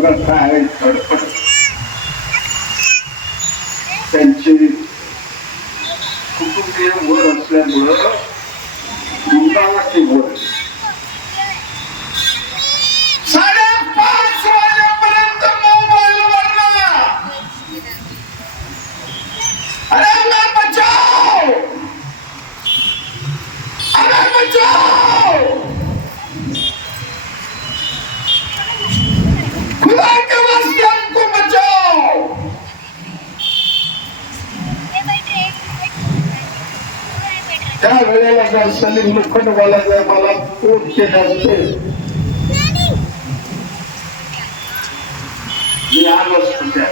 बघा काय धडपड त्यांचे कुटुंबीय वर असल्यामुळं गुंडाला ते वर साडेपाच वाजेपर्यंत मोबाईल वर अरे मैं बचाओ अरे बचाओ खुदा के वास्ते हमको बचाओ त्या वेळेला जर सलीम मुखंडवाला जर मला फोन केले असते मी आलो असतो त्या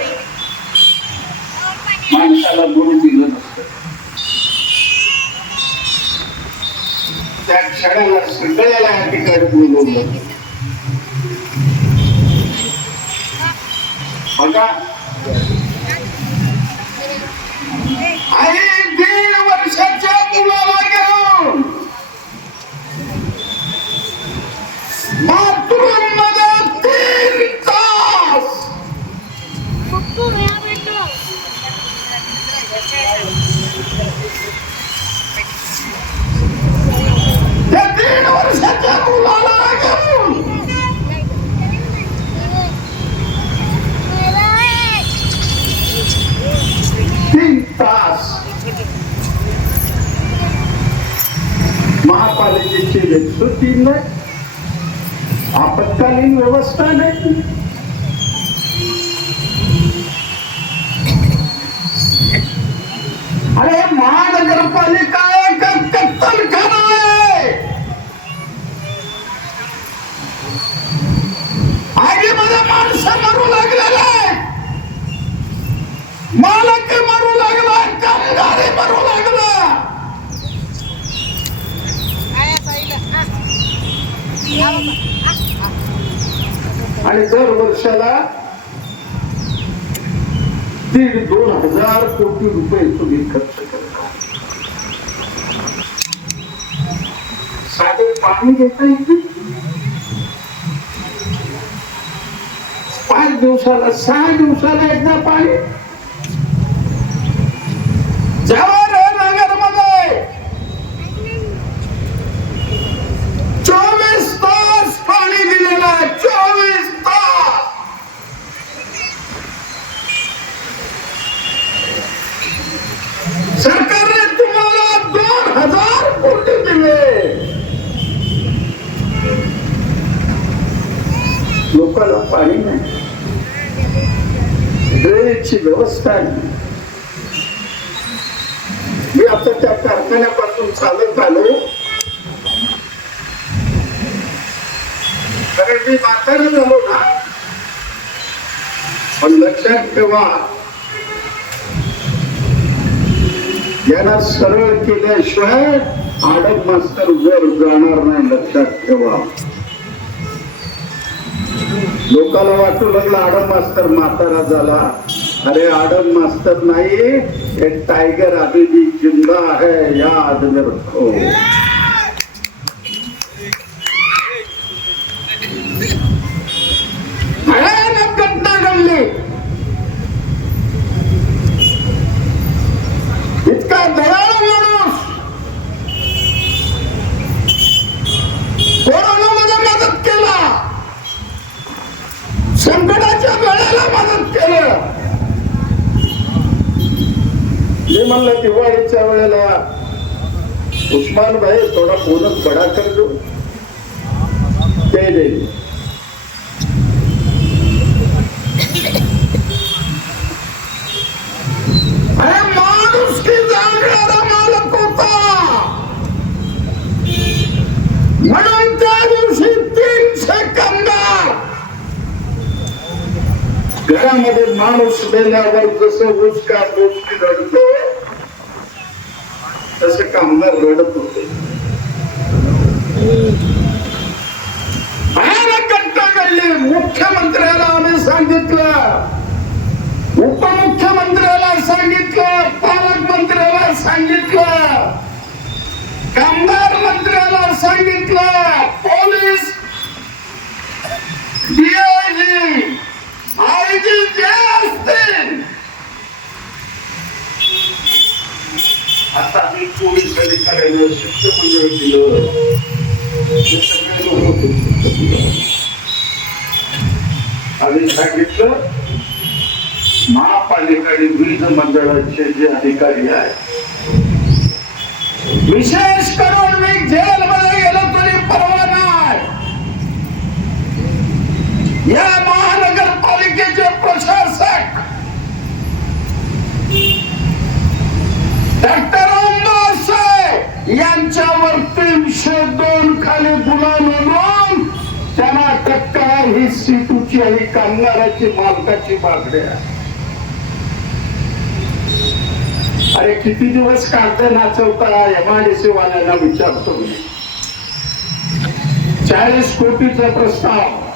माणसाला गुरु दिलं नसतं. त्या क्षणाला सगळ्याला या ठिकाणी बोलवलं बघा महापालिकेची वेबसुटी नाही. आपत्कालीन व्यवस्था नाही अरे नगरपालिका आहे कत्तलखाना आहे आगीमध्ये माणसं मरू लागलेलं आहे मालक मरू लागला कामगारी मरू लागला आणि दर वर्षाला दीड दोन हजार कोटी रुपये तुम्ही खर्च करा पाणी घेता येते पाच दिवसाला सहा दिवसाला एकदा पाणी जवाहरनगरमध्ये चोवीस तास पाणी दिलेलं आहे चोवीस तास. सरकारने तुम्हाला दोन हजार कोटी दिले लोकांना पाणी नाही. ड्रेनेजची व्यवस्था नाही मी आता त्या कारखान्यापासून चालत आलो. कारण मी म्हातारा झालो ना. पण लक्षात ठेवा. याला सरळ केल्याशिवाय आडक मास्तर वर जाणार नाही लक्षात ठेवा. लोकांना वाटू लागला आडम मास्तर म्हातारा झाला. अरे आडम मास्तर नाही हे टायगर अभी भी जिंदा है याद में रखो मी म्हणलं दिवाळीच्या वेळेला उस्मान भाई थोडा बोनस बडा कर दो ते दे अरे माणूस की जाणणारा मालक होता. म्हणून त्या दिवशी घरामध्ये माणूस मेल्यावर जसं उचका गोष्टी घडतो तसे कामगार रडत होते भयानक घटना घडली मुख्यमंत्र्याला आम्ही सांगितलं उपमुख्यमंत्र्याला सांगितलं पालकमंत्र्याला सांगितलं कामगार मंत्र्याला सांगितलं पोलीस डीआयजी आता शिष्टमंडळ दिलं हे सगळे लोक होते. आणि सांगितलं महापालिका आणि वीज मंडळाचे जे अधिकारी आहेत विशेष करून मी जेलमध्ये गेलो तरी परवा नाही या दोन खाली गुन्हा नोंदवून त्यांना टक्कर ही सीटूची आणि कामगाराची मालकाची मागणी आहे. अरे किती दिवस कागद नाचवता एमआयडीसी वाल्यांना विचारतो मी. चाळीस कोटीचा प्रस्ताव.